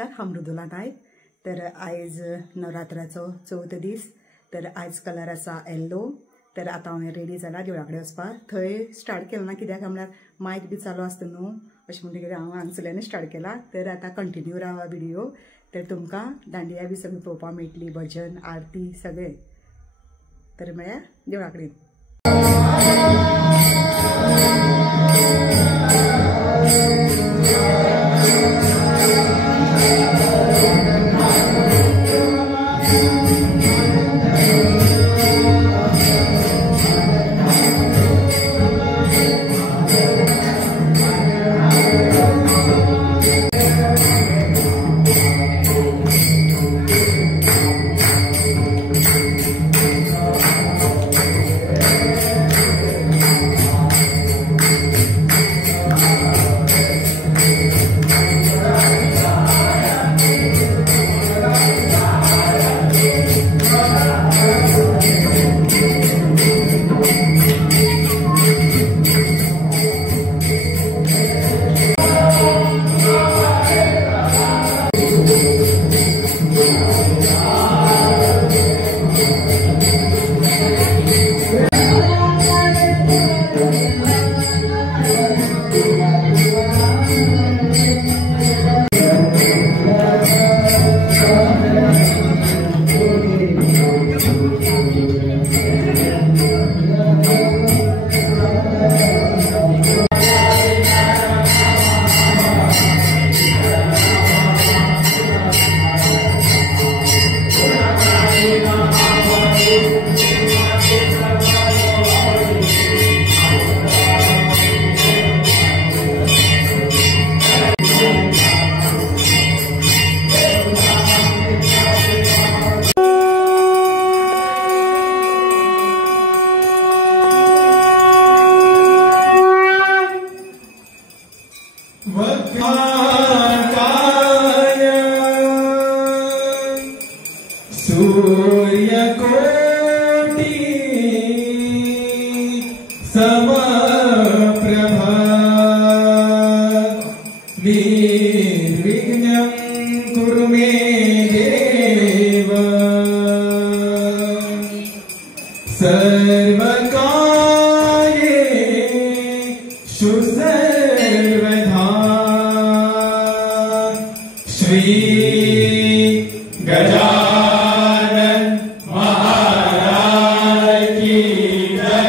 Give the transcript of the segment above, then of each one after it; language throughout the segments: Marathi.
नमस्कार, हांव मृदुला नायक। तर आयज नवरात्राचो चवथो दीस। तर आयज कलर आसा येल्लो। तर आतां हांवें रेडी जाला देवळा कडेन वचपाक। थंय स्टार्ट केलो ना, कित्याक म्हळ्यार मायक बी चालू आसता न्हू, अशें म्हणटकीर हांव हांगसरल्यान स्टार्ट केला। तर आतां कंटिन्यू रावा व्हिडिओ। तर तुमकां दांडिया बी सगळी पळोवपाक मेळटली, भजन आरती सगळें। तर म्हळ्यार देवळा कडेन सूर्यकोटि समप्रभा निर्विघ्नं कुरु मे देव सर्वकार्येषु सर्वदा श्री गजानन महाराज की जय।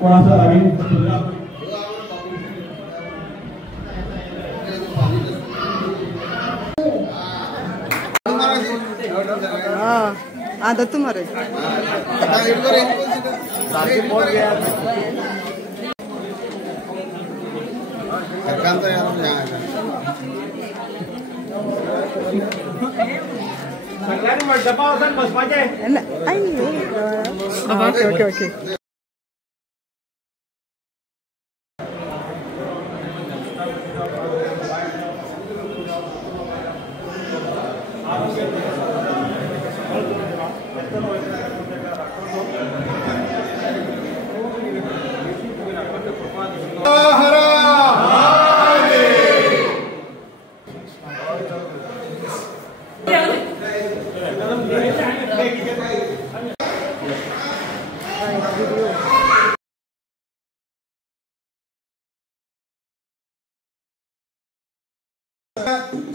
कोणाचा लागेल आता तुम्हारे ओके ओके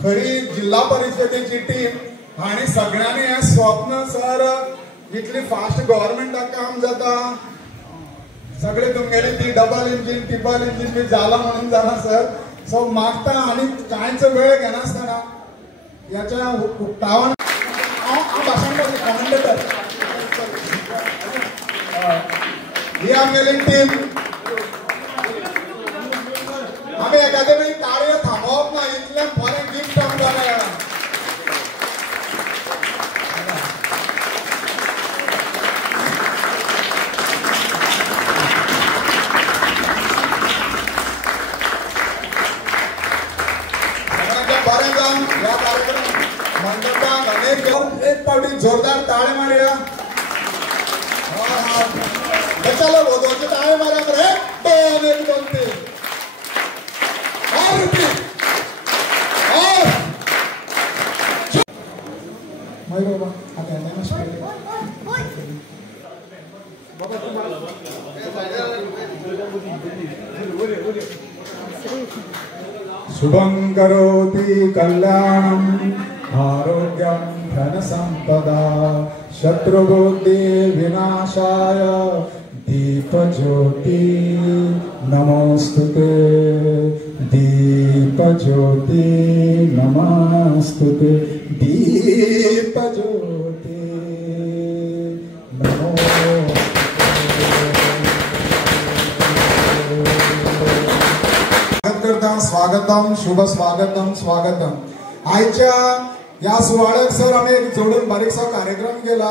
खरी जिल्हा परिषदेची टीम आणि सगळ्यांनी हे स्वप्न सर जितली फास्ट गव्हर्नमेंटाक काम जाता सगळे तुमगेली ती डबल इंजिन ट्रिपल इंजिन बी जाला म्हणून जाणा सर सो मागता आणि कांयच वेळ घेनासतना याच्या उक्तावण भाषण करता कमेंडेटर ही आमगेली टीम आम्ही एखाद्या वेळी कार्य थांबवप ना इतल्यान बरें गिफ्ट आमकां मेळ्ळां बरें जावन ह्या कार्यक्रम मंडपाक अनेक एक पावटी जोरदार ताळे मारया चलो दोनशे ताळे मारया मरे दोन एक दोन तीन शुभं करोति कल्याणं आरोग्यं धनसंपदा शत्रुबुद्धि विनाशाय दीपज्योति नमोस्तुते दीपज्योति नमोस्तुते दीपज्योति नमोस्तुते स्वागतम शुभ स्वागतम स्वागतम आयच्या या सुवाळ्याक सर आम्ही एक जोडून बारीकसो कार्यक्रम केला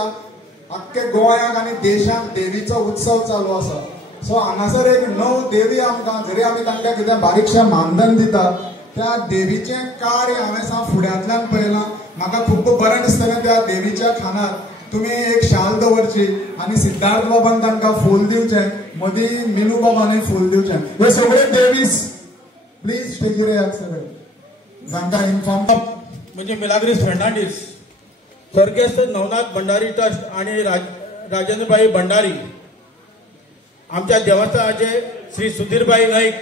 अख्खे गोंयाक आणि देशात देवीचो उत्सव चालू आसा सो हांगासर एक नव देवी आमकां जरी आमी तांकां कितें बारीकशें मानधन दिता त्या देवीचें कार्य हांवें फुड्यांतल्यान पळयलां म्हाका खूब बरें दिसतलें त्या देवीच्या खानार तुम्ही एक शाल दवरची आणि सिद्धार्थ बाबान तांकां फूल दिवचें मदीं मिनू बाबांनी फूल दिवचें हे सगळे देवीस प्लीज स्टेजीर येयात सगळे जांकां इन्फॉर्म म्हणजे मिलाग्रीस फर्नांडीस स्वर्गस्थ नवनाथ भंडारी ट्रस्ट आणि राजेंद्रबाई भंडारी आमच्या देवस्थानाचे श्री सुधीरबाई नाईक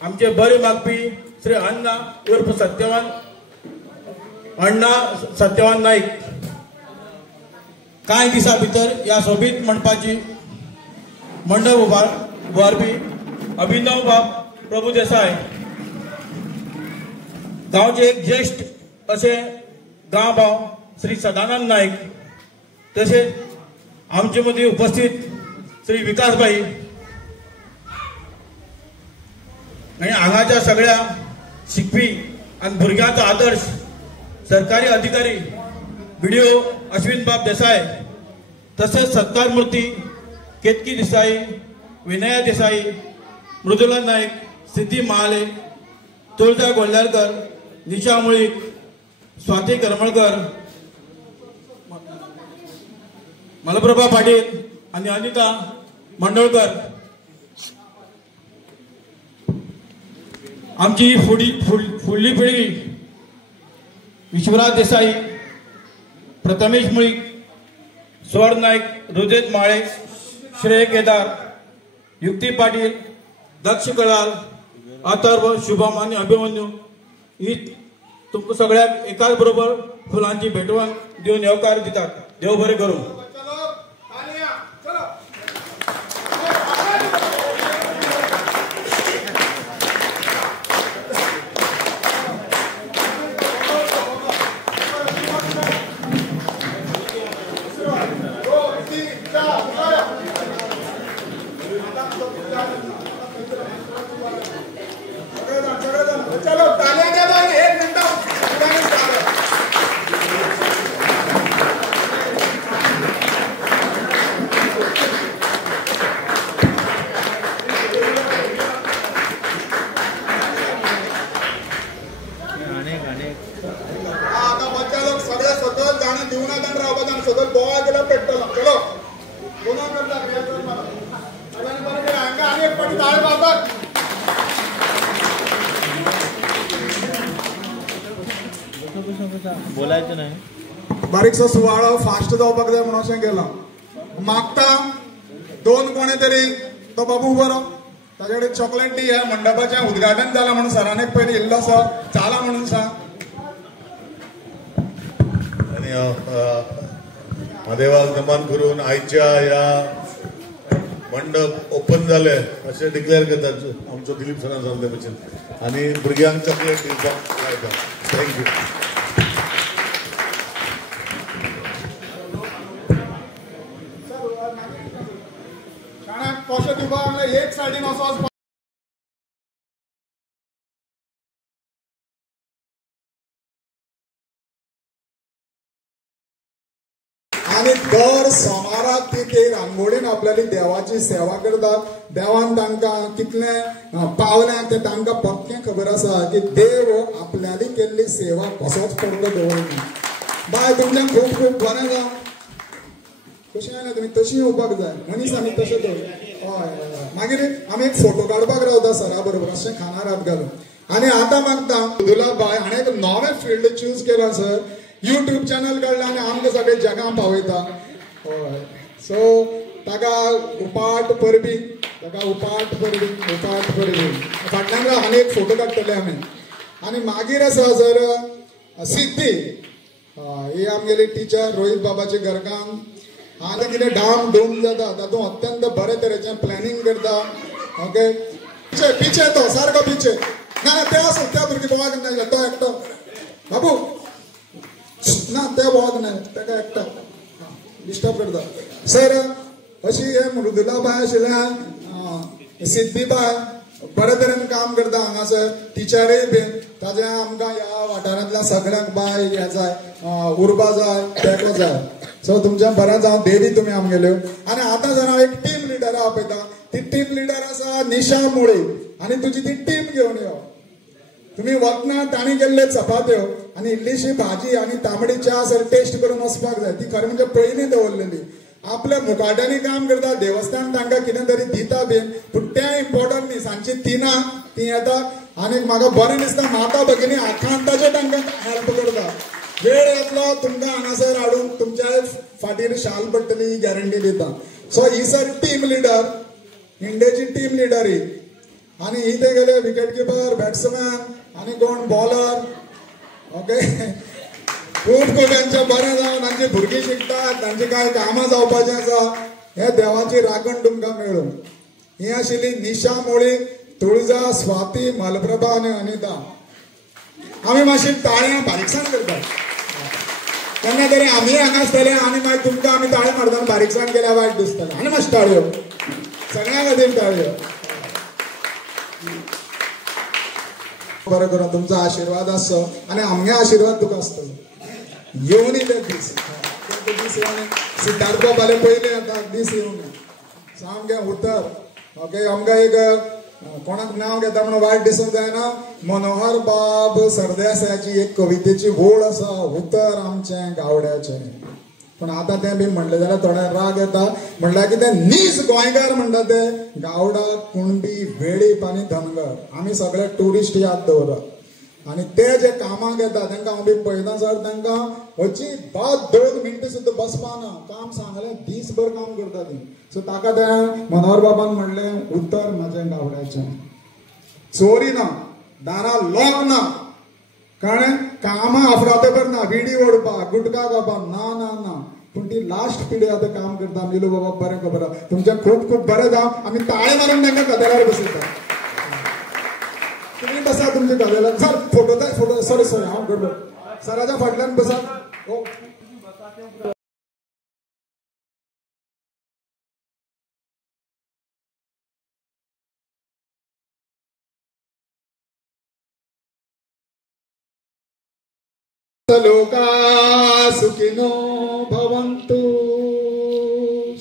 आमचे बरे मागपी श्री अण्णा उर्फ सत्यवान अण्णा सत्यवान नाईक कांय दिसा भितर या सोबीत मंडपाची मंडळ उभारपी अभिनव बाब प्रभू देसाय गांवचे एक ज्येष्ठ असे गांव भाव श्री सदानंद नाईक तसेच आमचे मध्ये उपस्थित श्री विकासबाई आणि हांगाच्या सगळ्या शिकपी आणि भुरग्यांचो आदर्श सरकारी अधिकारी बीडीओ अश्विन बाब देसाय तसेच सत्कार मूर्ती केतकी देसाई विनया देसाई मृदुला नाईक सिद्धी महाले तुळजा गोल्हारकर निशा मुळीक स्वाती करमळकर मलप्रभा पाटील आणि अनिता मंडळकर आमची फुडली पिढी विश्वराज देसाई प्रथमेश मुळीक स्वर्ण नाईक रुदेत माळे श्रेय केदार युक्ती पाटील दक्ष कळाल अथर्व शुभम आणि अभिमन्यू ही तुमकां सगळ्याक एकाच बरोबर फुलांची भेटवण देऊन येवकार दितात। देव बरें करूं. चलो तालियां दे दो, 1 मिनट आता बच्चा लोग सगळे स्वतः जाणे देऊन आता राहतात स्वतः बोवा गेला पेट्रोल. चलो पुन्हा करतात आणि एक पटी ताळे पाहतात. बोलायचं नाही. बारीकसो सुवाळो फास्ट जावपाक जाय म्हणून अशें गेला. मागता 2 कोणे तरी तो बाबू उबो राव, ताचे कडेन चॉकलेट दी. ह्या मंडपाचें उद्घाटन जालां म्हणून सरान एक पयलीं येयल्लो आसा, चाला म्हणून सांग. आणि महादेवाक नमन करून आयच्या ह्या मंडप ओपन जाले अशें डिक्लेअर करतात आमचो दिलीप सरान सांगले भशेन. आनी भुरग्यांक चॉकलेट दिवपाक लायता. थँक्यू. कशें दिवपाक एक सायडीन असो आणि दर सोमाराक ती रांगोळीन आपल्याली देवाची सेवा करतात. देवान तांकां कितलें पावलें तें तांकां पक्कें खबर आसा की देव आपल्याली केल्ली सेवा कसोच पडलो दवरना. बाय तुमच्यान खूब खूब बरें जावं. कशें ना तुमी तशी येवपाक जाय. मनीस आमी तशें दवर. हय मागीर आमी एक फोटो काडपाक रावता सरा बरोबर अशें खानार हात घालून. आनी आतां मागता दुला बाय हाणें एक नवें फील्ड चूज केला सर. यूट्यूब चॅनल काडला आनी आमकां सगळे जगां पावयता. हय सो ताका उपाट परबी, ताका उपाट परबी, उपाट परबी. फाटल्यान आनी एक फोटो काडटले आमी. आनी मागीर आसा सर सिद्धी. ही आमगेली टिचर रोहित बाबाची घरकाम. आनी कितें डाम डूम जाता तातूंत अत्यंत बरे तरेचें प्लॅनिंग करता. ओके पिचे तो सारको पिचे ना ते आसा त्या भुरगे बोवाक ना तो एकटो बाबू ना ते बोवाक ना ताका एकटा डिस्टर्ब करता. सर अशी हे मृदुला बाय आशिल्ल्या सिद्धी बाय बरे तरेन काम करता हांगासर. टिचरय बीन ताजे आमकां ह्या वाठारांतल्या सगळ्यांक बाय हे जाय, उर्बा जाय, तेको जाय. सो तुमच्या बरें जावं. देवी तुमी आमगेल्यो. आनी आतां जर हांव एक टीम लिडरा आपयता. ती टीम लिडर आसा निशा मुळे. आनी तुजी ती टीम घेवन यो. तुम्ही वतना ताणी केल्ले चपात्यो आनी इल्लीशी भाजी आनी तांबडी च्या सर टेस्ट करून वचपाक जाय. ती खरें म्हणजे पयलीं दवरलेली. आपल्या मुखाट्यांनी काम करता. देवस्थान तांकां कितें तरी दिता बीन पूण तें इम्पॉर्टंट न्ही. सांजची 3 ती येता. आनी म्हाका बरें दिसता माता भगिनी आखांताचे तांकां हेल्प करता. वेळ येतलो तुमकां हांगासर हाडून तुमच्या फाटीर शाल पडटली ही गॅरंटी दिता. सो ही सर टीम लिडर, इंडियाची टीम लिडर ही. आनी ही ते गेले विकेट किपर, बॅट्समॅन आनी कोण बॉलर. ओके खूब खूबांचें बरें जावन तांची भुरगीं शिकतात, तांची कांय कामां जावपाचीं आसा. हे देवाची राखण तुमकां मेळूं. ही आशिल्ली निशा मोळी, तुळजा, स्वाती, मलप्रभा आनी अनिता. आमी मातशी ताळ्यां बारीकसाण करतात. केन्ना तरी आमी हांगा आसतले आनी मागीर तुमकां आमी ताळे मारतना बारीकसाण केल्यार वायट दिसतलें. आनी मातशी ताळयो सगळ्यां खातीर ताळयो. बरें करून तुमचो आशिर्वाद आसचो आनी आमगे आशिर्वाद तुका आसतलो. येवन ते दीस दीस सिद्धार्थ बाबाले पयलीं येता दीस येवं सामकें उतर. ओके आमकां एक कोणाक नांव घेता म्हणून वायट दिसूंक जायना. मनोहर बाब सरदेसायाची एक कवितेची ओळ आसा, उतर आमचें गावड्याचें. पण आतां तें बी म्हणलें जाल्यार थोडे राग येता. म्हणल्यार कितें नीज गोंयकार म्हणटा ते गावडा, कुणबी, वेळीप आनी धनगर आमी सगळे ट्युरिस्ट याद दवरप. आनी ते जे कामाक येता तांकां हांव बी पळयता सर तांकां अजिबात 2 मिनटां सुद्दां बसपाना. काम सांगलें दीसभर काम करता ती. सो ताका तें मनोहर बाबान म्हणलें उतर म्हाजें गावड्याचें. चोरी ना, दारां लॉक ना, कळ्ळें. कामां अफरातफर ना, विडी ओडपाक, गुटखा खावपाक ना ना ना. पूण ती लास्ट पिढी आता काम करता मिलू बाबा बरें खबर आहा तुमचे खूब खूब बरें जावं आमी ताळे मारून तांकां कदेलार बसयता तुम्ही बसा तुमच्या कदेलार सर फोटो सॉरी हांव गडबड सराच्या फाटल्यान बसा हो लोका सुखिनो भवन्तु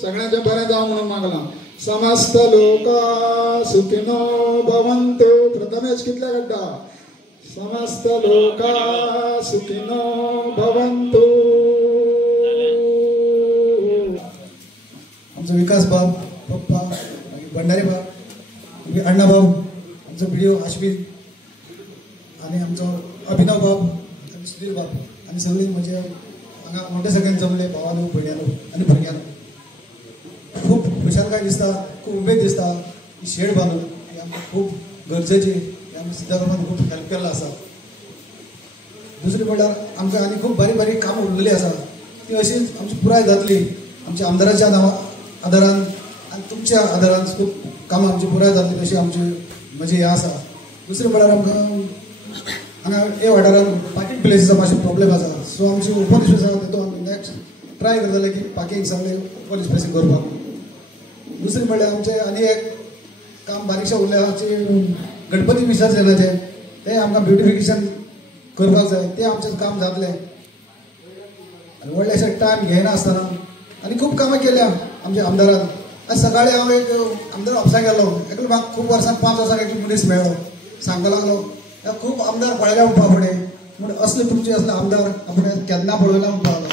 सगळ्यांचे बरें जावं म्हणून मागला समस्त लोका सुखिनो भवन्तु प्रथमेश कितले काडटा समस्त लोका सुखिनो भवन्तु आमचो विकास बाब पप्पा भंडारी बाब अण्णा बाब आमचो व्हिडिओ अश्विन आणि आमचो अभिनव बाब सुधीर बाब आणि सगळी म्हणजे हांगा मोठे सगळ्यांक जमले भावानो भयण्यानो आनी भुरग्यांनो खूब खुशालकाय दिसता खूब उमेद दिसता ही शेड बांदून ही आमकां खूब गरजेची आमी सिद्धार्थान खूब हेल्प केल्लो आसा दुसरी म्हणल्यार आमकां आनी खूब बारीक बारीक कामां उरलेली आसा ती अशीच आमची पुराय जातली आमच्या आमदाराच्या आदारान आनी तुमच्या आदारान खूब कामां आमची पुराय जातली तशी आमची म्हजी हें आसा दुसरी म्हणल्यार आमकां हांगा हे वाठारांत पार्किंग प्लेसीचो मातशे प्रॉब्लेम आसा सो आमची ओपन स्पेस आसा तेतून आमी नेक्स्ट ट्राय करतले की पार्किंग सगळे ओपन स्पेसींग करपाक दुसरी म्हणल्यार आमचे आनी एक काम बारीकशें उरलें आसा गणपती विसर्जनाचें तें आमकां ब्युटिफिकेशन करपाक जाय तें आमचें काम जातलें आनी व्हडलेशें टायम घेयना आसतना आनी खूब कामां केल्या आमच्या आमदारान आज सकाळी हांव एक आमदार ऑफिसाक गेलो एकलो म्हाका खूब वर्सां 5 वर्सांक एक मनीस मेळ्ळो सांगपाक लागलो खूब आमदार पळयल्या म्हणपा फुडें म्हण असले तुमचे असले आमदार आपण केन्ना पळयना म्हणपा लागलो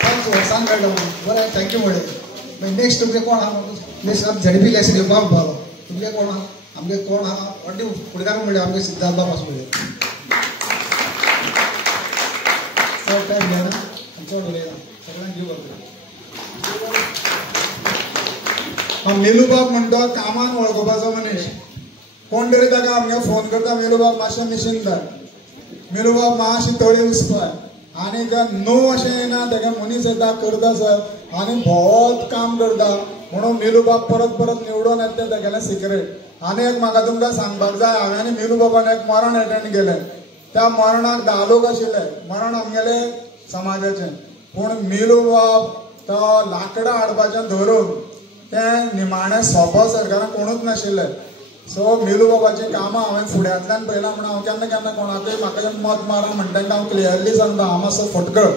5 वर्सांक मेळ्ळो बरें थँक्यू म्हळें नेक्स्ट तुमगे कोण आहा नेक्स्ट झडपी इलेक्शन घेवपा म्हणपा लागलो तुमगे कोण आहा आमगे कोण आहा व्हडली फुडकार म्हणलें आमगे सिद्धार्थ बाब आसा म्हणलें चड टायम घेयना आनी चड उलयना सगळ्यांक जीव हांव मेलू बाब म्हणटा कामान वळखुपाचो मनीस कोण तरी ताका आमगे फोन करता मेलू बाब मातशें मिशीन जाय मेलू बाब मातशी तळी उसपाय आनी नो अशें येना तेका मनीस येता करता सर आनी भोवत काम करता म्हणून मेलू बाब परत परत निवडून येता तेगेलें सिक्रेट आनी एक म्हाका तुमकां सांगपाक जाय हांवें आनी मेलू बाबान एक मरण एटेंड केलें त्या मरणाक 10 लोक आशिल्ले मरण आमगेले समाजाचें पूण मेलू बाब तो लाकडां हाडपाचें धरून तें निमाणें सोंपो सरकारान कोणूच नाशिल्लें सो मेलू बाबाची कामां हांवें फुड्यांतल्यान पळयलां म्हणून हांव केन्ना केन्ना कोणाकय म्हाका मत मारा म्हणटा तेंकां हांव क्लियरली सांगता हांव मातसो फटकळ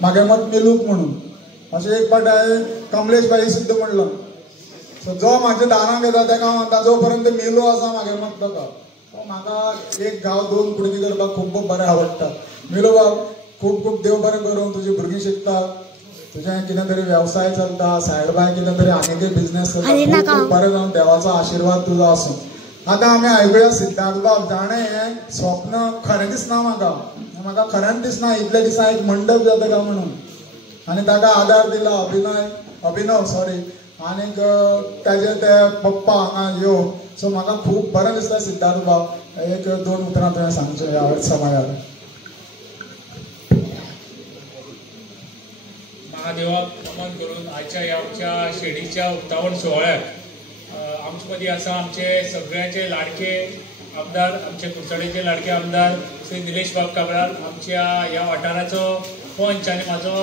म्हागे मत मेलूक म्हणून अशें एक फावट हांवें कमलेश बाई सुद्दां म्हणलो सो जो म्हाज्या दारांत येता तेका हांव म्हणटा जो पर्यंत मेलू आसा म्हागे मत ताका सो म्हाका एक गांव 2 कुडकी करपाक खूब बरें आवडटा मेलू बाब खूब खूब देव बरें करूं तुजी भुरगीं शिकता तुजें कितें तरी वेवसाय चलता सायड बाय कितें तरी आनीकय बिझनेस चलता खूब बरें जावन देवाचो आशिर्वाद तुजो आसूं आतां आमी आयकुया सिद्धार्थ बाब जाणें हें स्वप्न खरें दिसना म्हाका खरेंच दिसना इतले दिसा एक मंडप जाता काय म्हणून आनी ताका आदार दिला अभिनव सॉरी आनीक ताजे ते पप्पा हांगा येवन सो म्हाका खूब बरें दिसता सिद्धार्थ बाब एक 2 उतरां तुवें सांगचें ह्या समाजाक महादेवाक नमन करून आजच्या ह्या आमच्या शेडीच्या उक्तावण सोहळ्याक आमचे मदीं आसा आमचे सगळ्यांचे लाडके आमदार आमचे कुडचडेचे लाडके आमदार श्री निलेश बाब काबराल आमच्या ह्या वाठाराचो पंच आनी म्हाजो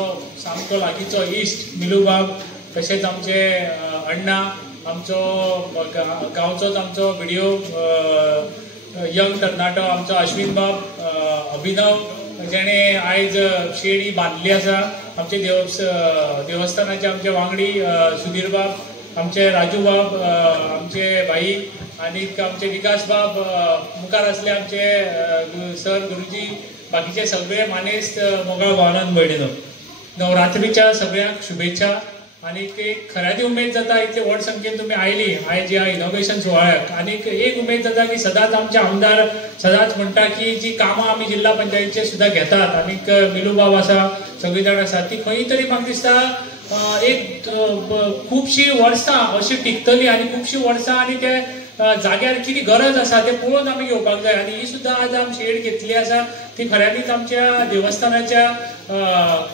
सामको लागींचो इश्ट मिलू बाब तशेंच आमचे अण्णा आमचो गांवचोच आमचो व्हिडिओ यंग तरणाटो आमचो अश्विन बाब अभिनव जेणे आयज शेड ही बांदली आसा आमचे देवस्थानाचे आमचे वांगडी सुधीर बाब आमचे राजू बाब आमचे भाई आनीक आमचे विकास बाब मुखार आसले आमचे सर गुरुजी बाकीचे सगळे मानेस्त मोगाळ भावनान भयणीनो नवरात्रीच्या सगळ्यांक शुभेच्छा आनीक एक खऱ्यांनी उमेद जाता इतले व्हड संख्येन तुमी आयली आयज ह्या इनॉग्रेशन सुवाळ्याक आनीक एक उमेद जाता की सदांच आमचे आमदार सदांच म्हणटा की जी कामां आमी जिल्हा पंचायतीचे सुद्दां घेतात आनीक मिलू बाब आसा सगळीं जाण आसा ती खंय तरी म्हाका दिसता एक खुबशीं वर्सां अशी टिकतली आनी खुबशीं वर्सां आनी ते जाग्यार किती गरज आसा ते पळोवन आमी घेवपाक जाय. आनी ही सुद्दां आज आमी शेड घेतली आसा ती खऱ्यांनीच आमच्या देवस्थानाच्या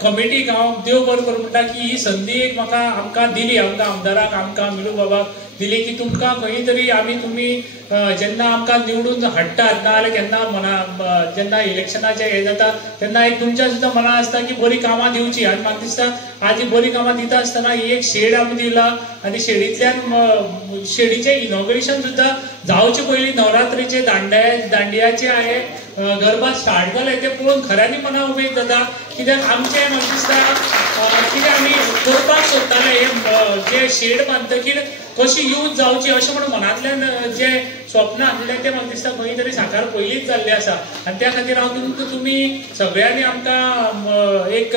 कमिटीक हांव देव बरो करूं म्हणटा की ही संदी एक म्हाका आमकां दिली, आमकां आमदाराक, आमकां मिलू बाबाक दिली की तुमकां खंय तरी तुमी जेन्ना आमकां निवडून हाडटात नाजाल्यार केन्ना मना जेन्ना इलेक्शनाचें हें जाता तेन्ना एक तुमच्या सुद्दां मनां आसता की बरी कामां दिवची. आनी म्हाका दिसता आज ही बरी कामां दिता आसतना ही एक शेड आमी दिला आनी शेडींतल्यान शेडीचें इनॉग्रेशन सुद्दां जावचे पयलीं नवरात्रीचे दांडियाचे गरबा स्टार्ट जाले ते पळोवन खऱ्यांनी मनां उमेद जाता. कित्याक आमचें म्हाका दिसता कितें आमी करपाक सोदताले जे शेड बांदतकीर कशी यूज जावची अशें म्हणून मनांतल्यान जे स्वप्न आसलें ते म्हाका दिसता खंय तरी साकार पयलींच जाल्लें आसा. आनी त्या खातीर हांव तुमी सगळ्यांनी आमकां एक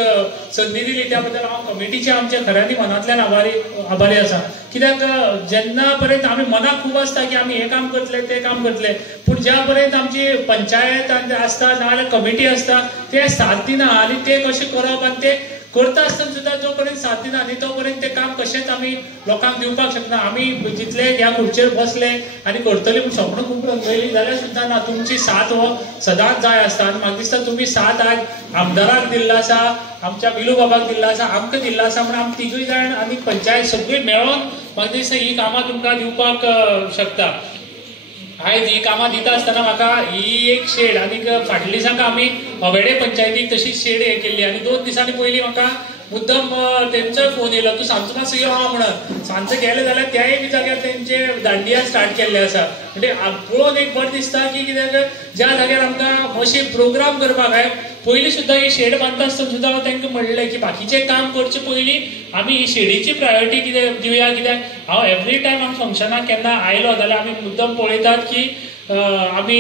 संदी दिली त्या बद्दल हांव कमिटीचे आमच्या खऱ्यांनी मनांतल्यान आभारी आसा. कित्याक जेन्ना पर्यंत आमी मनाक खूब आसता की आमी हें काम करतले तें काम करतले, पूण ज्या पर्यंत आमची पंचायत आसता नाजाल्यार कमिटी आसता ते साथ दिना आनी ते कशें करप आनी ते करता आसतना सुद्दां जो पर्यंत साथ दिना न्ही तो पर्यंत ते काम कशेंच आमी लोकांक दिवपाक शकना. आमी जितले ह्या खुर्चेर बसले आनी करतले पूण स्वप्न खूब रंगयली जाल्यार सुद्दां ना तुमची साथ हो सदांच जाय आसता. आनी म्हाका दिसता तुमी साथ आज आमदाराक दिल्लो आसा, आमच्या मिलू बाबाक दिल्लो आसा, आमकां दिल्लो आसा म्हणून आमी तिगूय जाण आनी पंचायत सगळी मेळोन म्हाका दिसता ही कामां तुमकां दिवपाक शकता. आयज ही कामां दिता आसतना म्हाका ही एक शेड आनीक फाटल्या दिसांक आमी हवेडे पंचायतीक तशीच शेड हे केल्ली आनी 2 दिसांनी पयलीं म्हाका मुद्दम तेंचोय फोन येयलो तूं सांजचो मातसो यो म्हणून. सांजचो गेले जाल्यार त्याय बी जाग्यार तेंचे दांडिया स्टार्ट केल्ले आसा. म्हणजे पळोवन एक बरें दिसता की कित्याक ज्या जाग्यार आमकां अशे प्रोग्राम करपाक जाय पयलीं सुद्दां ही शेड बांदता आसतना सुद्दां हांव तांकां म्हणलें की बाकीचें काम करचे पयलीं आमी ही शेडीची प्रायोरिटी कितें दिवया. कित्याक हांव एवरी टायम आमी फंक्शनाक केन्ना आयलो जाल्यार आमी मुद्दम पळयतात की आमी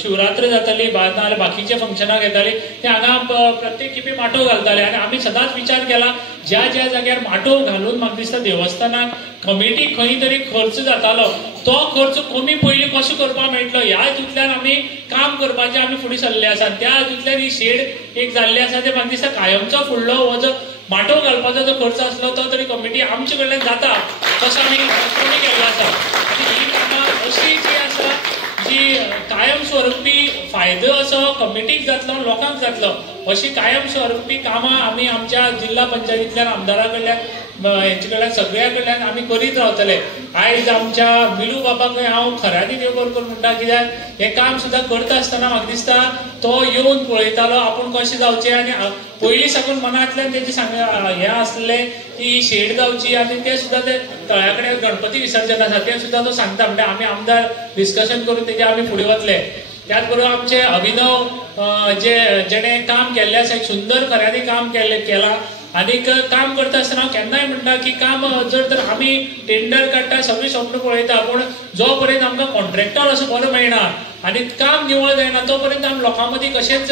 शिवरात्र जाताली नाजाल्यार बाकीचे फंक्शनाक येताली ते हांगा प्रत्येक खेपे माटोव घालताले आनी आमी सदांच विचार केला ज्या ज्या जाग्यार माटोव घालून म्हाका दिसता देवस्थानाक कमिटी खंय तरी खर्च जातालो तो खर्च कमी पयलीं कसो करपाक मेळटलो ह्या हातूंतल्यान आमी काम करपाचें आमी फुडें सरले आसा. त्या हातूंतल्यान ही शेड एक जाल्ली आसा ते म्हाका दिसता कायमचो फुडलो हो जो माटोव घालपाचो जो खर्च आसलो तो तरी कमिटी आमचे कडल्यान जाता तसो आमी कमी केल्लो आसा. आनी ही कामां अशी जी आसा जी कायमस्वरुपी फायदो असो कमिटीक जातलो लोकांक जातलो अशी कायमस्वरुपी कामां आमी आमच्या जिल्हा पंचायतींतल्यान आमदारा कडल्यान हेंचे कडल्यान सगळ्या कडल्यान आमी करीत रावतले. आयज आमच्या मिलू बाबाकय हांव खऱ्यांनी देव बरो करूं म्हणटा कित्याक हें काम सुद्दां करता आसतना म्हाका दिसता तो येवन पळयतालो आपूण कशें जावचें आनी पयलीं साकून मनांतल्यान तेजें हें आसलें की शेड जावची आनी तें सुद्दां ते तळ्या कडेन गणपती विसर्जन आसा तें सुद्दां तो सांगता म्हणजे आमी आमदार डिस्कशन करून तेजें आमी फुडें वतले. त्याच बरोबर आमचे अभिनव जेणें काम केल्लें आसा एक सुंदर खऱ्यांनी काम केलां आनीक काम करता आसतना हांव केन्नाय म्हणटा की काम जर तर आमी टेंडर काडटा सगळीं स्वप्न पळयता पूण जो पर्यंत आमकां कॉन्ट्रॅक्टर असो बरो मेळना आनी काम निवळ जायना तो पर्यंत आमी लोकां मदीं कशेंच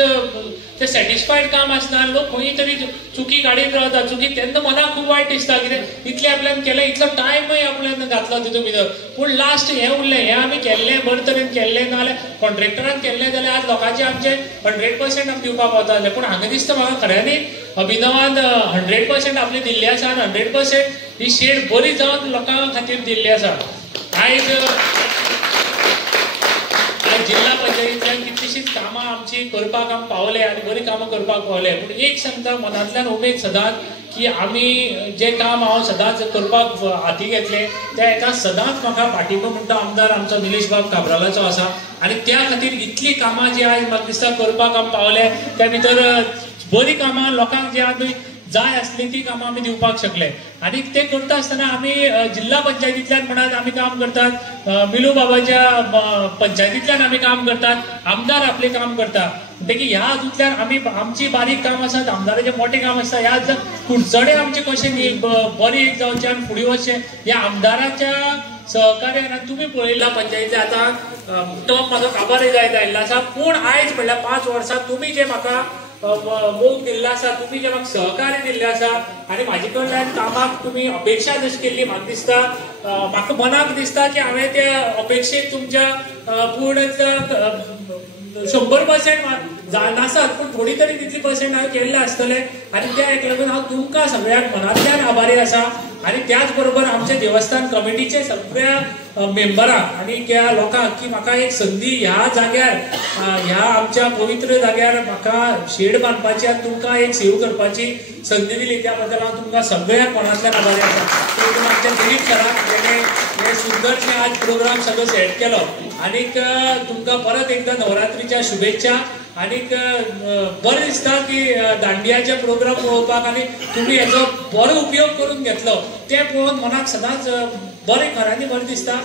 ते सॅटिस्फायड काम आसना लोक खंय तरी चुकी काडीत रावता चुकी तेन्ना मनाक खूब वायट दिसता कित्याक इतलें आपल्यान केलें इतलो टायमय आपल्यान घातलो तितून भितर पूण लास्ट हें उरलें हें आमी केल्लें बरे तरेन केल्लें नाजाल्यार कॉन्ट्रॅक्टरान केल्लें जाल्यार आज लोकांचें आमचें 100% आमी दिवपाक पावताले. पूण हांगा दिसता म्हाका खऱ्यांनी अभिनवान 100% आपली दिल्ली आसा आनी 100% ही शेड बरी जावन लोकां खातीर दिल्ली आसा. आयज जिल्हा पंचायतींतल्यान कितलीशींच कामां आमची करपाक आमी पावले आनी बरीं कामां करपाक पावले. पूण एक सांगता मनांतल्यान उमेद सदांच की आमी जें काम हांव सदांच करपाक हाती घेतलें त्या हेका सदांच म्हाका फाटीको म्हणटा आमदार आमचो निलेश बाब काब्रालाचो आसा आनी त्या खातीर इतलीं कामां जी आयज म्हाका दिसता करपाक आमी पावले त्या भितर बरीं कामां लोकांक जी आमी जाय आसली ती कामां आमी दिवपाक शकले. आनी ते करता आसतना आमी जिल्हा पंचायतींतल्यान म्हणत आमी काम करतात मिलू बाबाच्या पंचायतींतल्यान आमी काम करतात आमदार आपलें काम करता देखीक ह्या हातूंतल्यान आमी आमची बारीक काम आसात आमदाराचें मोठें काम आसता ह्या कुडचडे आमचे कशें बरें एक जावचें आनी फुडें वचचें ह्या आमदाराच्या सहकार्यान आनी तुमी पळयला पंचायती आतां तो म्हाजो काबारय जायत आयिल्लो आसा पूण आयज म्हणल्यार 5 वर्सां तुमी जे म्हाका मोग दिल्लो आसा तुमी जे म्हाका सहकार्य दिल्लें आसा आनी म्हाजे कडल्यान कामाक तुमी अपेक्षा जशी केल्ली म्हाका दिसता म्हाका मनाक दिसता की हांवें त्या अपेक्षेक तुमच्या पूर्ण 100% नासत पूण थोडी तरी तितली पर्सेंट हांवें केल्ले आसतले आनी त्या एक लागून हांव तुमकां सगळ्यांक मनांतल्यान आभारी आसा आनी त्याच बरोबर आमचे देवस्थान कमिटीचे सगळ्या मेंबरांक आनी त्या लोकांक की म्हाका एक संदी ह्या जाग्यार ह्या आमच्या पवित्र जाग्यार म्हाका शेड बांदपाची आनी तुमकां एक सेव करपाची संदी दिली त्या बद्दल हांव तुमकां सगळ्यांक मनांतल्यान आभारी आसा. तातूंत आमच्या दिलीप सराक जेणे हे सुंदरशें आज प्रोग्राम सगळो सेट केलो आनीक तुमकां परत एकदा नवरात्रीच्या शुभेच्छा आनीक बरें दिसता की दांडियाचे प्रोग्राम पळोवपाक आनी तुमी हेचो बरो उपयोग करून घेतलो तें पळोवन मनाक सदांच बरें खऱ्यांनी बरें दिसता.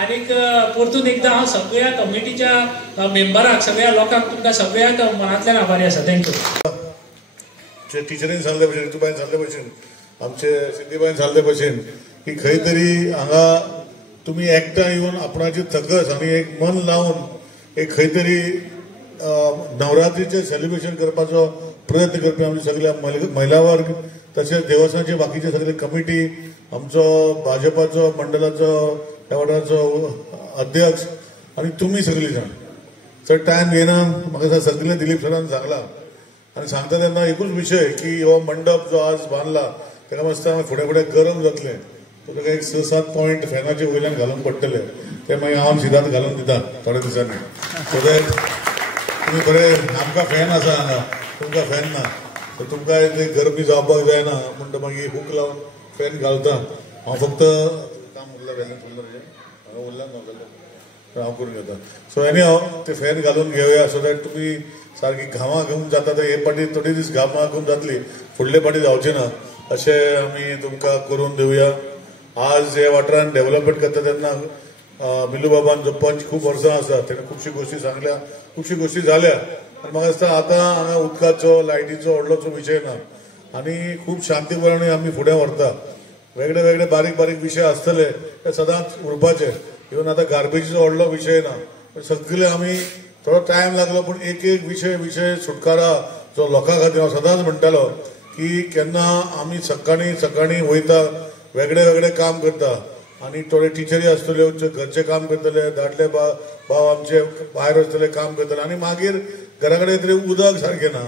आनीक परतून एकदां हांव सगळ्या कमिटीच्या मेंबरांक सगळ्या लोकांक तुमकां सगळ्यांक मनांतल्यान आभारी आसा. थँक्यू. टिचरीन सांगले भशेन ऋतुबाईन सांगले भशेन आमचे सिद्धीबाईन सांगले भशेन की खंय तरी हांगा तुमी एकठांय येवन आपणाची तकस आनी एक मन लावन एक खंय तरी नवरात्रीचे सेलिब्रेशन करपाचो प्रयत्न करपी आमचे सगळ्या महिला वर्ग तशेंच देवस्थानाचे बाकीचे सगळे कमिटी आमचो भाजपाचो मंडळाचो ह्या वाठाराचो अध्यक्ष आनी तुमी सगळीं जाण चड टायम घेयना म्हाका सगळे दिलीप सरान सांगला आनी सांगता तेन्ना एकूच विशय की हो मंडप जो आज बांदला ताका मातशें फुडें फुडें गरम जातलें तुका एक 6-7 पॉयंट फॅनाचे वयल्यान घालून पडटले ते मागीर हांव सिद्धांत घालून दिता थोड्या दिसांनी सो दॅट तुमी बरें आमकां फॅन आसा हांगा तुमकां फॅन ना सो तुमकां ते गरमी जावपाक जायना म्हणटा मागीर हूक लावन फॅन घालता हांव फक्त काम उरला बॅलन्स उरला हांगा उरला ना हांव करून घेता. सो एनी हांव ते फॅन घालून घेवया सो दॅट तुमी सारकी घामा घूम जाता ते हे पाटी थोडी दीस घामा घूम जातली फुडले पाटी जावचे ना अशें आमी तुमकां करून दिवया. आज हे वाठारान डेव्हलपमेंट करता तेन्ना मिलू बाबान जो पंच खूब वर्सां आसा तेणें खुबशी गोश्टी सांगल्या खुबशी गोश्टी जाल्या आनी म्हाका दिसता आतां हांगा उदकाचो लायटीचो व्हडलोसो विशय ना आनी खूब शांतीपणान आमी फुडें व्हरता. वेगळे वेगळे बारीक बारीक विशय आसतले ते सदांच उरपाचे इवन आतां गार्बेजीचो व्हडलो विशय ना सगळे आमी थोडो टायम लागलो पूण एक एक विशय सुटकारा जो लोकां खातीर हांव सदांच म्हणटालो की केन्ना आमी सकाळीं वयता वेगळे वेगळे काम करता आनी थोडे टिचरी आसतल्यो घरचे काम करतले दादले भाव आमचे भायर वचतले काम करतले आनी मागीर घरा कडेन तरी उदक सारकें ना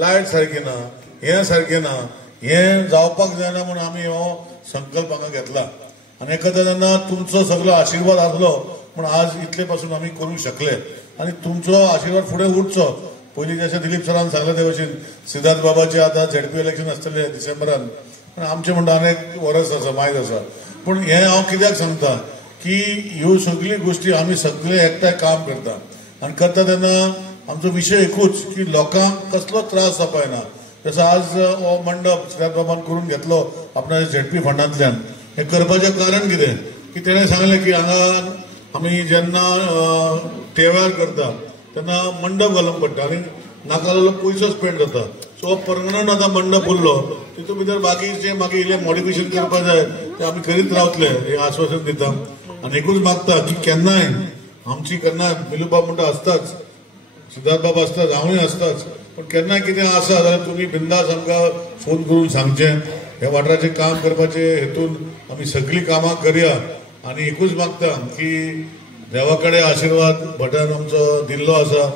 लायट सारकी ना हें सारकें ना हें जावपाक जायना म्हूण आमी हो संकल्प हांगा घेतला आनी एका तेन्ना तुमचो सगळो आशिर्वाद आसलो म्हूण आज इतले पासून आमी करूंक शकले आनी तुमचो आशिर्वाद फुडें उरचो. पयलीं जशें दिलीप सरान सांगलें ते भशेन सिद्धार्थ बाबाचें आतां झेडपी इलेक्शन आसतलें डिसेंबरान आमचें म्हणटा आनी एक वर्स आसा मायज आसा पूण हें हांव कित्याक सांगता की ह्यो सगळ्यो गोश्टी आमी सगळे एकठांय काम करता आनी करता तेन्ना आमचो विशय एकूच की लोकांक कसलो त्रास जावपायना. जसो आज हो मंडप सिद्धार्थ बाबान करून घेतलो आपणाच्या झेडपी फंडांतल्यान हें करपाचें कारण कितें की तेणें सांगलें की हांगा आमी जेन्ना तेव्हार करता तेन्ना मंडप घालूंक पडटा आनी नाका जाल्लो पयसो स्पेंड जाता सो परमनंट आतां मंडप उरलो तितून भितर बाकीचे म्हाका इल्लें मॉडिफिकेशन करपा जाय ते आमी करीत रावतले हें आश्वासन दिता आनी एकूच मागता की केन्नाय आमची केन्ना मिलू बाब म्हणटा आसताच सिद्धार्थ बाब आसताच हांवूय आसताच पूण केन्नाय कितें आसा जाल्यार तुमी बिंदास आमकां फोन करून सांगचें हे वाठाराचें काम करपाचे हेतून आमी सगळीं कामां करया आनी एकूच मागता की देवा कडेन आशिर्वाद भटान आमचो दिल्लो आसा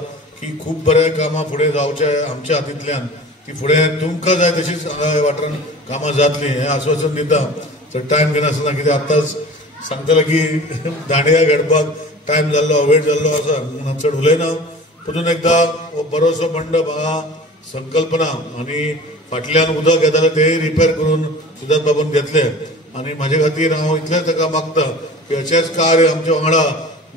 की खूब बरें कामां फुडें जावचें आमच्या हातींतल्यान ती फुडें तुमकां जाय तशीच हांगा वाठारान कामां जातलीं हें आश्वासन दिता. चड टायम घेनासतना कितें आतांच सांगतलें की दांडिया खेळपाक टायम जाल्लो वेळ जाल्लो आसा म्हणून चड उलयना. परतून एकदां हो बरोसो मंडप हांगा संकल्पना आनी फाटल्यान उदक येतालें तेंय रिपेर करून सिद्धार्थ बाबान घेतलें आनी म्हाजे खातीर हांव इतलेंच ताका मागता की अशेंच कार्य आमच्या वांगडा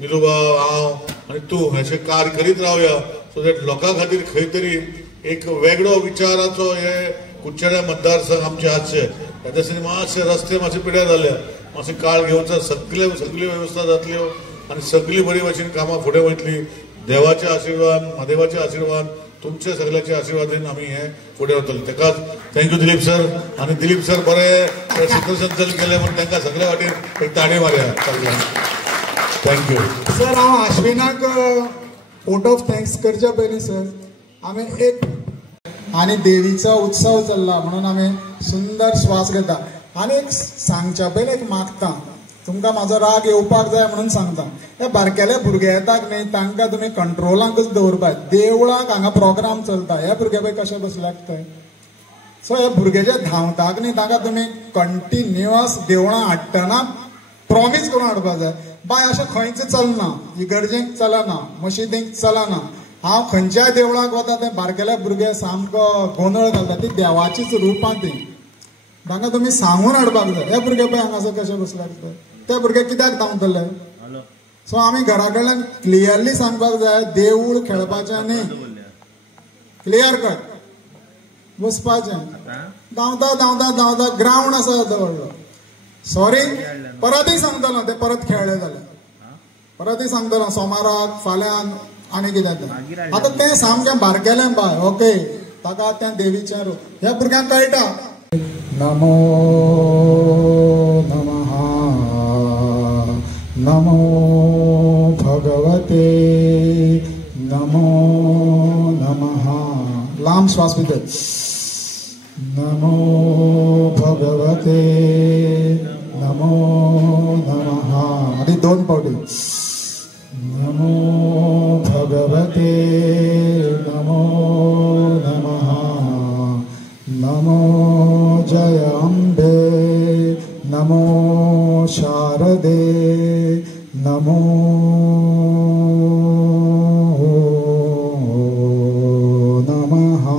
मिलूबा हांव आनी तूं हेचें कार्य करीत रावया सो दॅट लोकां खातीर खंय तरी एक वेगळो विचाराचो हे कुडचड्या मतदारसंघ आमचे आसचे ह्या दिसांनी मातशे रस्ते मातशे पिड्यार जाल्या मातशें काळ घेवचो सगळ्यो वेवस्था जातल्यो आनी सगळीं बरी भशेन कामां फुडें वयतलीं. देवाचे आशिर्वाद महादेवाचे आशिर्वाद तुमचे सगळ्याचे आशिर्वादीन आमी हे फुडें वतले. तेकाच थँक्यू दिलीप सर आनी दिलीप सर बरें सूत्रसंचलन केलें म्हण तांकां सगळ्या वाटेन एक ताळयो मारया. Thank you sir. हांव आश्विनाक वोट ऑफ थँक्स करच्या पयलीं सर आमी एक आनी देवीचो उत्सव चल्ला म्हणून आमी सुंदर श्वास घेता आनी एक सांगच्या पयलीं एक मागता तुमकां म्हाजो राग येवपाक जाय म्हणून सांगता. हे बारकेले भुरगे येतात न्ही तांकां तुमी कंट्रोलांकच दवरपाक. देवळाक हांगा प्रोग्राम चलता, हे भुरगे पळय कशे बसल्यात थंय. सो हे भुरगे जे धांवतात न्ही तांकां तुमी कंटिन्युअस देवळां हाडटना प्रॉमिस करून हाडपाक जाय. बाय अशें खंयच चलना, इगर्जेक चलना, मशिदीक चलना. हांव खंयच्याय देवळाक वता ते बारकेले भुरगे सामको गोंधळ घालता. ती देवाचीच रुपां ती, तांकां तुमी सांगून हाडपाक जाय. हे भुरगे पळय हांगासर कशे बसल्यात ते भुरगे कित्याक धांवतले. सो आमी घरा कडल्यान क्लियरली सांगपाक जाय देवूळ खेळपाचें न्ही, क्लियर कट बसपाचें. धांवता धांवता धांवता ग्रावंड आसा व्हडलो. सॉरी परतय सांगतलो ते परत खेळ्ळे जाल्यार, परतय सांगतलो सोमाराक फाल्यां आनी कितें तें. आतां तें सामकें बारकेलें बाय. ओके ताका तें देवीचें रूप ह्या भुरग्यांक कळटा. नमो नमः नमो भगवते नमो नमः. लांब श्वास भितर. नमो भगवते नमो नमः. आधी 2 पावटी. नमो भगवते नमो नमः. नमो जय अम्बे नमो शारदे नमो नमः.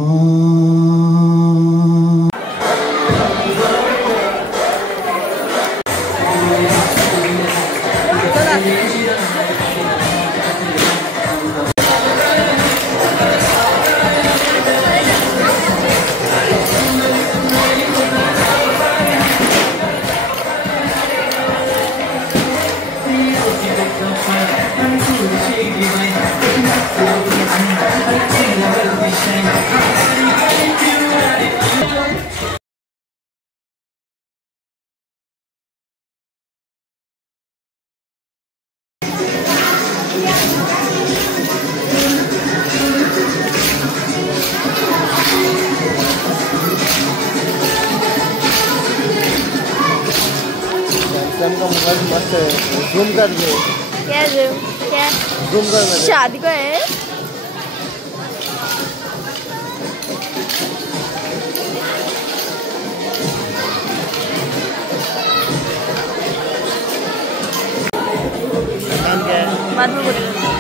जूम कर दे. क्या जूम? क्या जूम कर? शादी को है. नाम क्या है? बाद में बोलेंगे.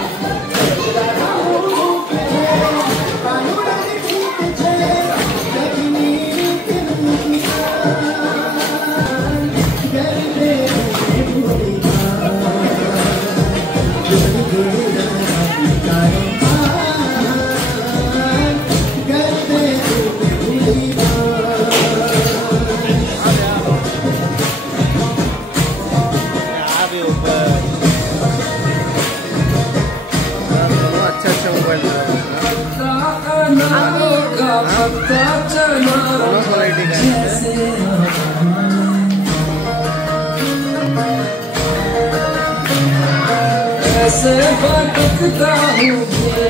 ऐसे भटकता हूँ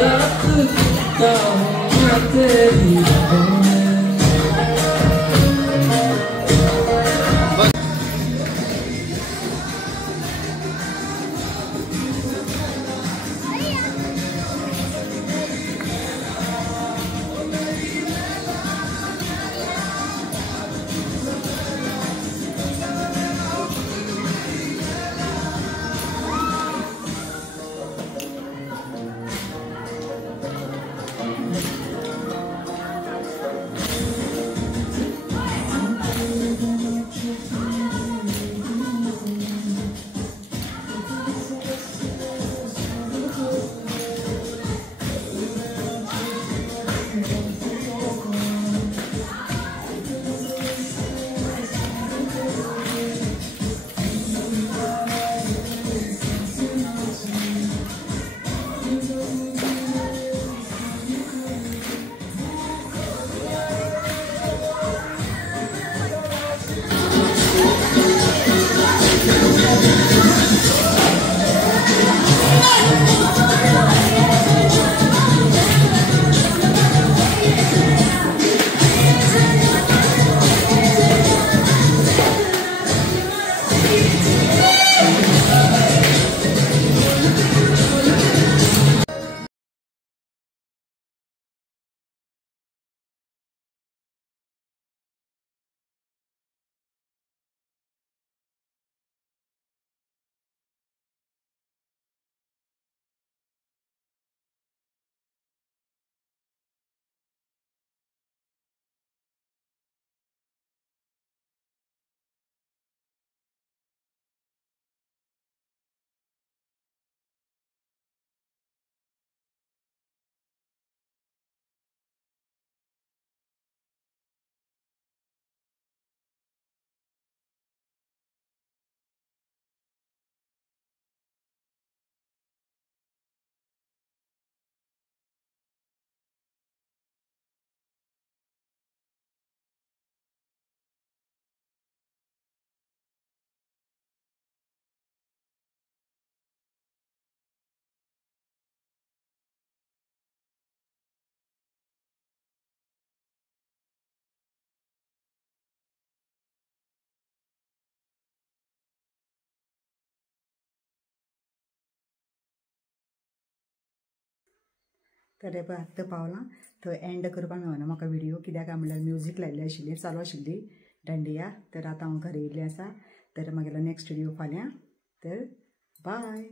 रात हूँ तेरी तर पळय आतां पावलां थंय एंड करपाक मेळना म्हाका व्हिडियो कित्याक काय म्हणल्यार म्युजीक लायिल्ली आशिल्ली चालू आशिल्ली दांडिया तर आतां हांव घरा येयल्लें आसा तर मागीर नेक्स्ट व्हिडियो फाल्यां तर बाय